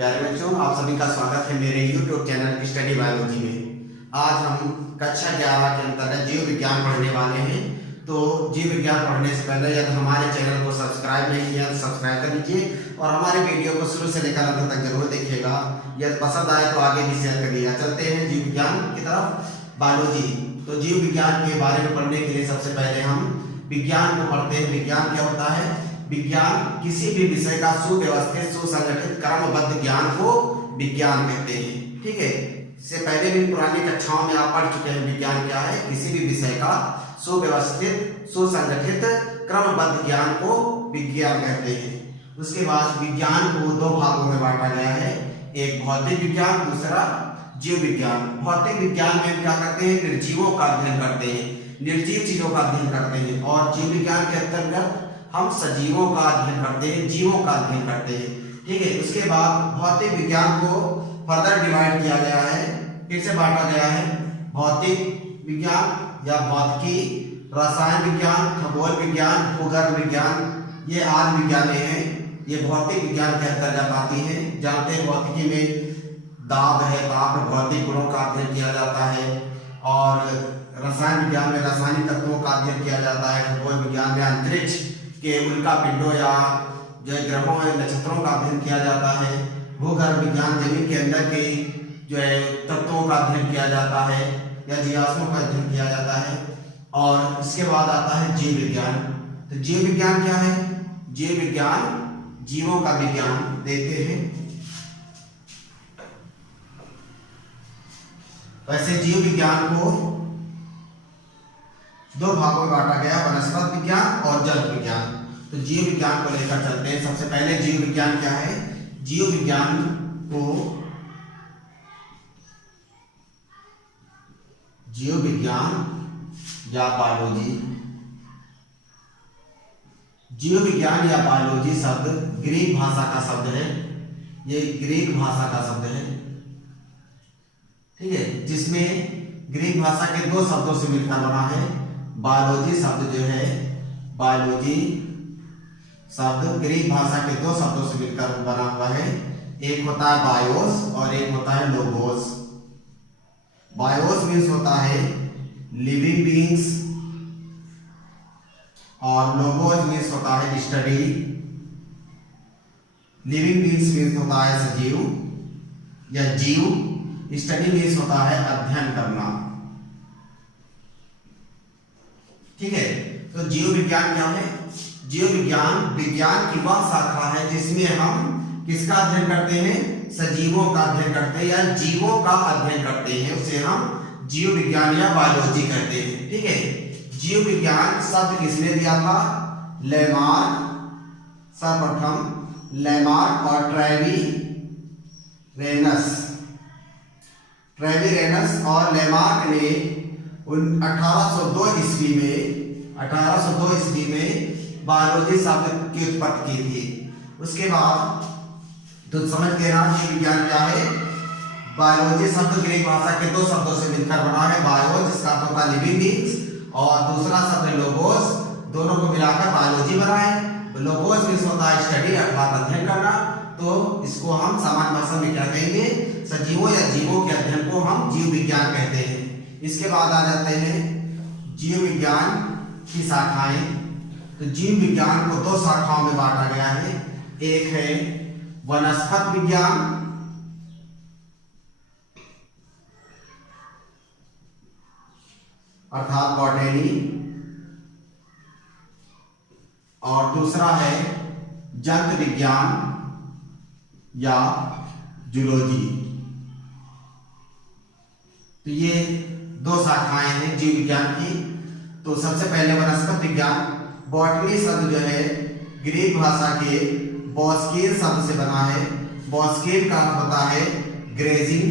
प्यारे बच्चों, आप सभी का स्वागत है मेरे YouTube चैनल स्टडी बायोलॉजी में। आज हम कक्षा 11 के अंतर्गत जीव विज्ञान पढ़ने वाले हैं। तो जीव विज्ञान पढ़ने से पहले यदि हमारे चैनल को सब्सक्राइब नहीं किया तो सब्सक्राइब कर लीजिए और हमारे वीडियो को शुरू से लेकर अंत तक जरूर देखिएगा। यदि पसंद आए तो आगे भी शेयर करिएगा। चलते हैं जीव विज्ञान की तरफ। बायोलॉजी, तो जीव विज्ञान के बारे में पढ़ने के लिए सबसे पहले हम विज्ञान को पढ़ते हैं। विज्ञान क्या होता है? विज्ञान किसी भी विषय का सुव्यवस्थित सुसंगठित क्रमबद्ध ज्ञान को विज्ञान कहते हैं। ठीक है, इससे पहले भी पुरानी कक्षाओं में आप पढ़ चुके हैं विज्ञान क्या है। किसी भी विषय का सुव्यवस्थित सुसंगठित क्रमबद्ध ज्ञान को विज्ञान कहते हैं। उसके बाद विज्ञान को दो भागों में बांटा गया है, एक भौतिक विज्ञान, दूसरा जीव विज्ञान। भौतिक विज्ञान में क्या करते हैं? निर्जीवों का अध्ययन करते हैं, निर्जीव चीजों का अध्ययन करते हैं। और जीव विज्ञान के अंतर्गत हम सजीवों का अध्ययन करते हैं, जीवों का अध्ययन करते हैं। ठीक है, उसके बाद भौतिक विज्ञान को फर्दर डिवाइड किया गया है, फिर से बांटा गया है। भौतिक विज्ञान या भौतिकी, रसायन विज्ञान, खगोल विज्ञान, भूगर्भ विज्ञान, ये आदि विज्ञाने हैं। ये भौतिक विज्ञान के अंतर्गत आती हैं। जानते हैं भौतिकी में दाब है, दाब में भौतिक गुणों का अध्ययन किया जाता है। और रसायन विज्ञान में रासायनिक तत्वों का अध्ययन किया जाता है। खगोल विज्ञान में अंतरिक्ष के उल्का पिंडों या जो ग्रहों या नक्षत्रों का अध्ययन किया जाता है। भूगर्भ विज्ञान जमीन के अंदर के जो है तत्वों का अध्ययन किया जाता है या जीवाश्मों का अध्ययन किया जाता है। और इसके बाद आता है जीव विज्ञान। तो जीव विज्ञान क्या है? जीव विज्ञान जीवों का विज्ञान देते हैं। वैसे जीव विज्ञान को दो भागों में बांटा गया, वनस्पति विज्ञान और जल विज्ञान। तो जीव विज्ञान को लेकर चलते हैं। सबसे पहले जीव विज्ञान क्या है? जीव विज्ञान को जीव विज्ञान या बायोलॉजी, जीव विज्ञान या बायोलॉजी शब्द ग्रीक भाषा का शब्द है। ये ग्रीक भाषा का शब्द है, ठीक है, जिसमें ग्रीक भाषा के दो शब्दों से मिलकर बना है। बायोलॉजी शब्द जो है, बायोलॉजी शब्द ग्रीक भाषा के दो शब्दों से मिलकर बना हुआ है। एक होता है बायोस और एक होता है लोगोस। बायोस मीन्स होता है लिविंग बीइंग्स और लोगोस मीन्स होता है स्टडी। लिविंग बीइंग्स मीन्स होता है सजीव या जीव, स्टडी मीन्स होता है अध्ययन करना। ठीक है, तो जीव विज्ञान क्या है? जीव विज्ञान विज्ञान की वह शाखा है जिसमें हम किसका अध्ययन करते हैं? सजीवों का अध्ययन करते हैं या जीवों का अध्ययन करते हैं। उसे हम जीव विज्ञान या बायोलॉजी कहते हैं। ठीक है, जीव विज्ञान शब्द किसने दिया था? लेमार्क, सर्वप्रथम लेमार्क और ट्रेविरेनस और लेमार्क ने 1802 ईस्वी में बायोलॉजी शब्द की उत्पत्ति की थी। उसके बाद तो समझ गए ना जीव विज्ञान क्या है? बायोलॉजी शब्द ग्रीक भाषा के दो शब्दों से मिलकर बना है। बायो जिसका अर्थ होता है लिविंग बीइंग्स और दूसरा शब्द लोगोस, दोनों को मिलाकर बायोलॉजी बना है। लोगोस मीन्स होता है स्टडी अर्थात अध्ययन करना। तो इसको हम सामान्य भाषा में क्या कहेंगे? सजीवों या जीवों के अध्ययन को हम जीव विज्ञान कहते हैं। इसके बाद आ जाते हैं जीव विज्ञान की शाखाएं। तो जीव विज्ञान को दो शाखाओं में बांटा गया है। एक है वनस्पति विज्ञान अर्थात बॉटनी और दूसरा है जंतु विज्ञान या जूलॉजी। तो ये दो शाखाएं हैं जीव विज्ञान की। तो सबसे पहले वनस्पति विज्ञान। बॉटनी शब्द जो है ग्रीक भाषा के बॉस्कील शब्द से बना है। बॉस्कील का अर्थ होता है ग्रेजिंग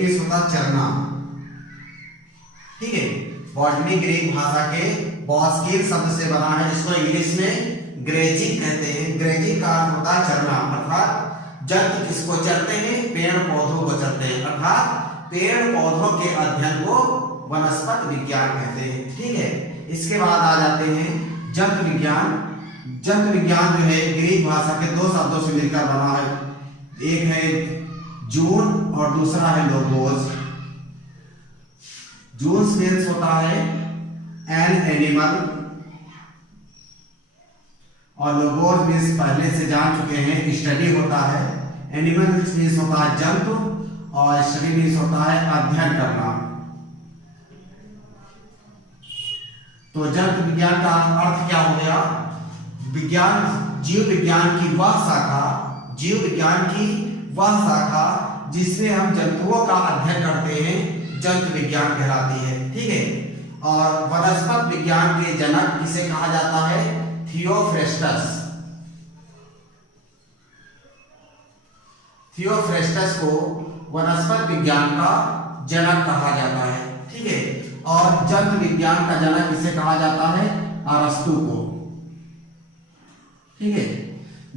मीन्स होता चरना। ठीक है, बॉटनी ग्रीक भाषा के बॉस्कील शब्द से बना है, जिसको इंग्लिश में ग्रेजिंग कहते हैं। ग्रेजिंग का अर्थ होता है चरना, अर्थात जंतु किसको चरते हैं? पेड़ पौधों को चरते हैं, अर्थात पेड़ पौधों के अध्ययन को वनस्पति विज्ञान कहते हैं। ठीक है, इसके बाद आ जाते हैं जंतु विज्ञान। जंतु विज्ञान जो है ग्रीक भाषा के दो शब्दों से मिलकर बना है, एक है जून और दूसरा है लोगोस। जून्स मीन्स होता है एन एनिमल और लोगोस मीन्स पहले से जान चुके हैं स्टडी होता है। एनिमल मीन्स होता है जंतु और स्टडी मीन्स होता है अध्ययन करना। तो जंतु विज्ञान का अर्थ क्या हो गया? विज्ञान, जीव विज्ञान की वह शाखा, जीव विज्ञान की वह शाखा जिसमें हम जंतुओं का अध्ययन करते हैं, जंतु विज्ञान कहलाती है। ठीक है। और वनस्पति विज्ञान के जनक किसे कहा जाता है? थियोफ्रेस्टस। थियोफ्रेस्टस को वनस्पति विज्ञान का जनक कहा जाता है। ठीक है। और जंतु विज्ञान का जनक किसे कहा जाता है? अरस्तु को। ठीक है।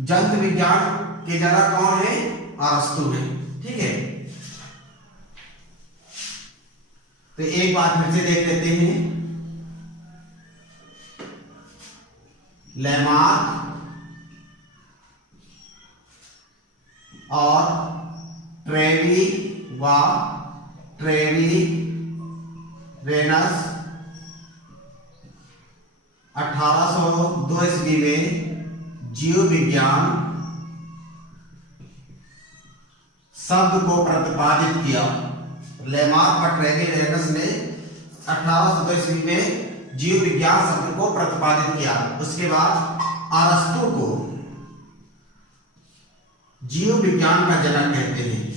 जंतु विज्ञान के जनक कौन है? अरस्तु है। ठीक है। तो एक बात फिर से देख लेते हैं। लेमार्क और ट्रेवी व ट्रेवीरेनस 1802 ईस्वी में जीव विज्ञान शब्द को प्रतिपादित किया। लेमार्क और ट्रेवीरेनस ने 1802 ईस्वी में जीव विज्ञान शब्द को प्रतिपादित किया। उसके बाद अरस्तु को जीव विज्ञान का जनक कहते हैं।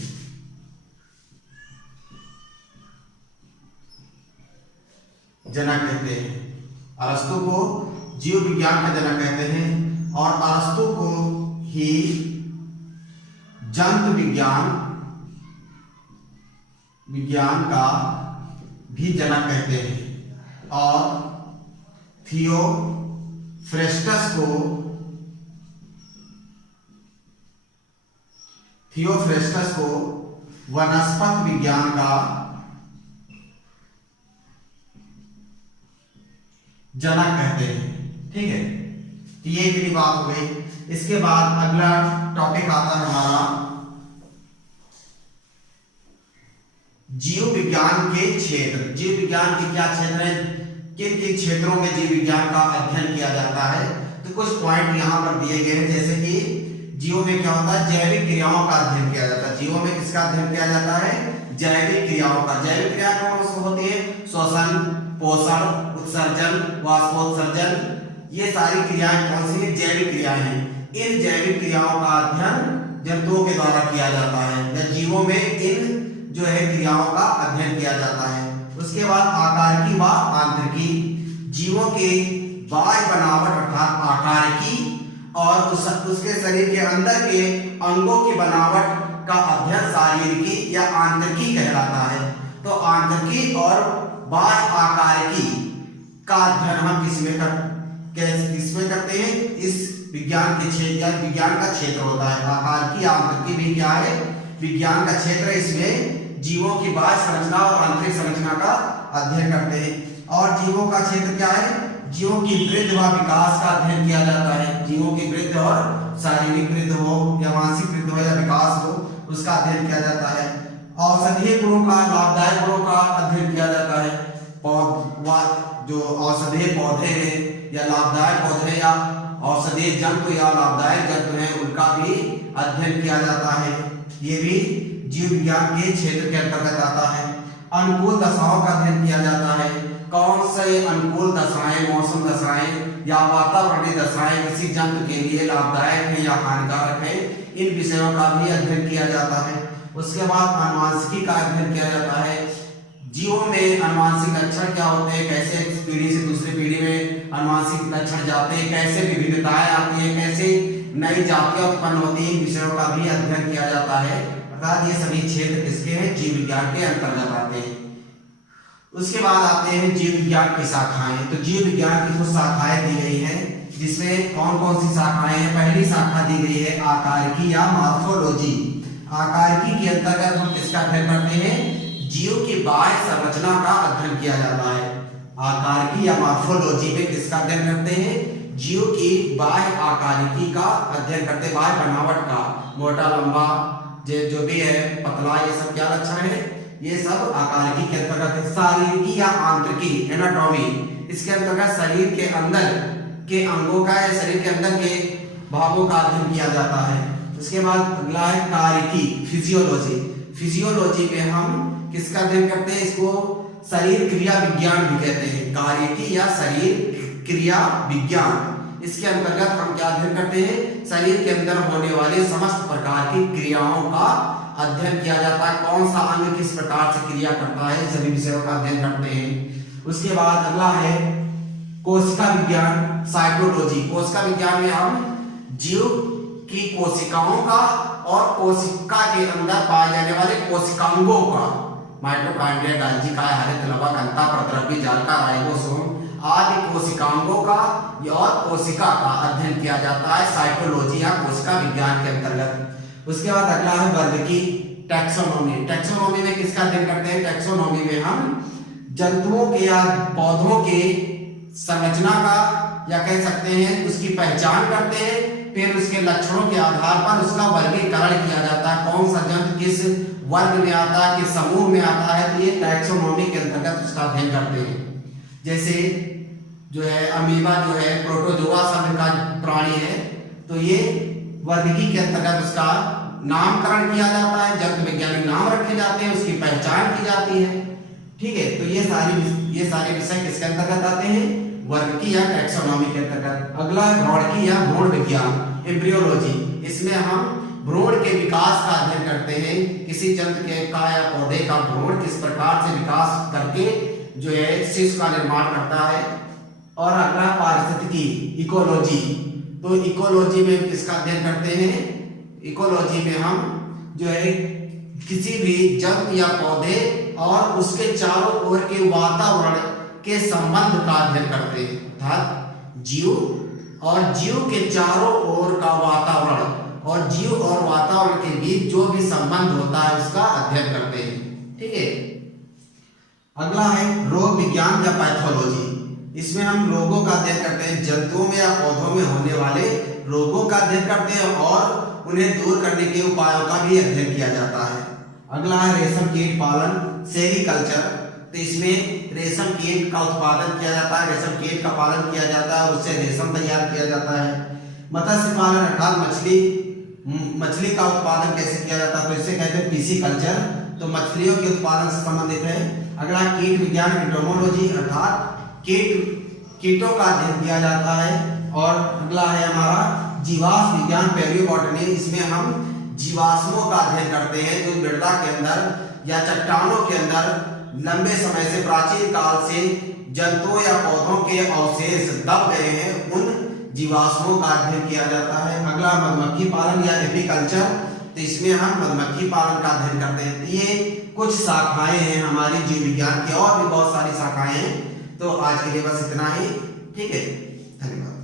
जनक कहते हैं अरस्तु को, जीव विज्ञान का जनक कहते हैं। और अरस्तु को ही जंतु विज्ञान का भी जनक कहते हैं। और थियोफ्रेस्टस को वनस्पति विज्ञान का जनक कहते हैं। ठीक है। तो ये इतनी बात हो गई। इसके बाद अगला टॉपिक आता है हमारा जीव विज्ञान के क्षेत्र। जीव विज्ञान के क्या क्षेत्र हैं? किन किन क्षेत्रों में जीव विज्ञान का अध्ययन किया जाता है? तो कुछ पॉइंट यहाँ पर दिए गए हैं। जैसे कि जीवों में क्या होता है? जैविक क्रियाओं का अध्ययन किया जाता है। जीवों में किसका अध्ययन किया जाता है? जैविक क्रियाओं का। जैविक क्रिया कौन सी होती है? श्वसन, पोषण, उत्सर्जन, वाष्पोत्सर्जन, ये सारी क्रियाएं कौन सी हैं? जैविक क्रियाएं हैं। इन जैविक क्रियाओं का अध्ययन जंतुओं के द्वारा किया जाता है या जीवों में इन जो है क्रियाओं का अध्ययन किया जाता है। उसके बाद आकारिकी व आंतरिकी, जीवों के बाह्य बनावट अर्थात आकारिकी और उसके शरीर के अंदर के अंगों की बनावट का अध्ययन शारीरिकी या आंतरिकी कहलाता है। तो आंतरिकी और बाह्य आकारिकी का अध्ययन हम किसमें करते हैं? इस विज्ञान के क्षेत्र, विज्ञान का क्षेत्र होता है। आकारिकी आंतरिकी भी क्या है? विज्ञान का क्षेत्र। इसमें जीवों की बाह्य संरचना और आंतरिक संरचना का अध्ययन करते हैं। और जीवों का क्षेत्र क्या है? जीवों की वृद्धि व विकास का अध्ययन किया जाता है। जीवों की वृद्धि और शारीरिक वृद्धि हो या मानसिक वृद्धि हो या विकास हो, उसका अध्ययन किया जाता है। औषधीय गुणों का, लाभदायक गुणों का अध्ययन किया जाता है। जो औषधीय पौधे हैं या लाभदायक पौधे या औषधीय जंतु या लाभदायक जंतु हैं, उनका भी अध्ययन किया जाता है। ये भी जीव विज्ञान के क्षेत्र के अंतर्गत आता है। अनुकूल दशाओं का अध्ययन किया जाता है। कौन से अनुकूल दशाएं, मौसम दशाएं या वातावरणीय दशाएं किसी जंतु के लिए लाभदायक है या हानिकारक है, इन विषयों का भी अध्ययन किया जाता है। उसके बाद अनुवांशिकी का अध्ययन किया जाता है। जीवों में अनुवांशिक लक्षण क्या होते हैं, कैसे पीढ़ी से दूसरी पीढ़ी में अनुवांशिक लक्षण जाते हैं, कैसे विभिन्नताएं आती हैं, कैसे नई जातियां उत्पन्न होती हैं, विषयों का भी अध्ययन किया जाता है। अर्थात ये सभी क्षेत्र किसके हैं? जीव विज्ञान के अंतर्गत आते हैं। उसके बाद आते हैं जीव विज्ञान की शाखाएं। तो जीव विज्ञान की कुछ शाखाएं दी गई हैं, जिसमें कौन कौन सी शाखाएं हैं? पहली शाखा दी गई है आकारिकी या मॉर्फोलॉजी। आकारिकी के अंतर्गत हम किसका अध्ययन करते हैं? जीव की बाह्य संरचना का अध्ययन किया जाता है। आकारिकी या मॉर्फोलॉजी में किसका अध्ययन करते हैं? जीव की बाह्य आकारिकी का अध्ययन करते हैं, बाह्य बनावट का, मोटा लंबा जो भी है, पतला, ये सब क्या लक्षण है? ये सब आकारिकी के अंतर्गत है। शारीरिकी या आंतरिकी एनाटॉमी, इसके अंतर्गत शरीर के अंदर के अंगों का या शरीर के अंदर के भागों का अध्ययन किया जाता है। उसके बाद अगला है कारिकी, फिजियोलॉजी। फिजियोलॉजी में हम किसका अध्ययन करते हैं? इसको शरीर क्रिया विज्ञान भी कहते हैं, कारिकी या शरीर क्रिया विज्ञान। इसके अंतर्गत हम क्या अध्ययन करते हैं? शरीर के अंदर होने वाले समस्त प्रकार की क्रियाओं का अध्ययन किया जाता है, कौन सा अंग किस प्रकार से क्रिया करता है, सभी विषयों का अध्ययन करते हैं। उसके बाद अगला है कोशिका विज्ञान, साइटोलॉजी। कोशिका विज्ञान में हम जीव की कोशिकाओं का और कोशिका के अंदर पाए जाने वाले कोशिकांगों का, माइटोकॉन्ड्रिया, गाल्गी, काय, हरित लवक, अंता, प्रतिरपी, जालिका, राइबोसोम आदि कोशिकांगों का और कोशिका का अध्ययन किया जाता है साइटोलॉजी या कोशिका विज्ञान के अंतर्गत। उसके बाद अगला है वर्ग की टैक्सोनॉमी। टैक्सोनॉमी में किसका अध्ययन करते हैं? टैक्सोनॉमी में हम जंतुओं के या पौधों के संरचना का या कह सकते हैं उसकी पहचान करते हैं, फिर उसके लक्षणों के आधार पर उसका वर्गीकरण किया जाता है, कौन सा जंतु किस वर्ग में आता है, किस समूह में आता है, तो ये टैक्सोनॉमी के अंतर्गत उसका अध्ययन करते हैं। जैसे जो है अमीबा जो है प्रोटोजोआ संघ का प्राणी है, तो ये वर्गीकरण के अंतर्गत उसका नामकरण किया जाता है, जंतु वैज्ञानिक नाम रखे जाते हैं, उसकी पहचान की जाती है। ठीक है, तो ये सारे विषय किसके अंतर्गत आते हैं? वर्ग की या टैक्सोनॉमी के अंतर्गत। अगला है भ्रूण या भ्रूण विज्ञान, एम्ब्रियोलॉजी। इसमें हम भ्रूण के विकास का अध्ययन करते हैं, किसी जंतु के का या पौधे का भ्रूण किस प्रकार से विकास करके जो है शिशु का निर्माण करता है। और अगला पारिस्थितिकी, इकोलॉजी। तो इकोलॉजी में किसका अध्ययन करते हैं? इकोलॉजी में हम जो है किसी भी जंतु या पौधे और उसके चारों ओर के वातावरण के संबंध का अध्ययन करते हैं, अर्थात जीव और जीव के चारों ओर का वातावरण और जीव और वातावरण के बीच जो भी संबंध होता है उसका अध्ययन करते हैं। ठीक है, अगला है रोग विज्ञान या पैथोलॉजी। इसमें हम रोगों का अध्ययन करते हैं, जंतुओं में या पौधों में होने वाले रोगों का अध्ययन करते हैं और उन्हें दूर करने के उपायों का भी अध्ययन किया जाता है। अगला है रेशम कीट पालन, सेरीकल्चर। तो इसमें रेशम कीट का उत्पादन किया जाता है, रेशम कीट का पालन किया जाता है, उससे रेशम तैयार किया जाता है। मत्स्य पालन अर्थात मछली का उत्पादन कैसे किया जाता है, तो इसे कहते हैं पीसी कल्चर, तो मछलियों के उत्पादन से संबंधित है। अगला कीट विज्ञान, एंटोमोलॉजी, अर्थात कीटों का अध्ययन किया जाता है। और अगला है हमारा जीवाश्म विज्ञान, पैलियोबॉटनी। इसमें हम जीवाश्मों का अध्ययन करते हैं जो मृदा के अंदर या चट्टानों के अंदर लंबे समय से, प्राचीन काल से जंतुओं या पौधों के अवशेष दब गए हैं, उन जीवाश्मों का अध्ययन किया जाता है। अगला मधुमक्खी पालन या एपीकल्चर। तो इसमें हम मधुमक्खी पालन का अध्ययन करते हैं। ये कुछ शाखाएं हैं हमारी जीव विज्ञान की, और भी बहुत सारी शाखाएं हैं। तो आज के लिए बस इतना ही। ठीक है, धन्यवाद।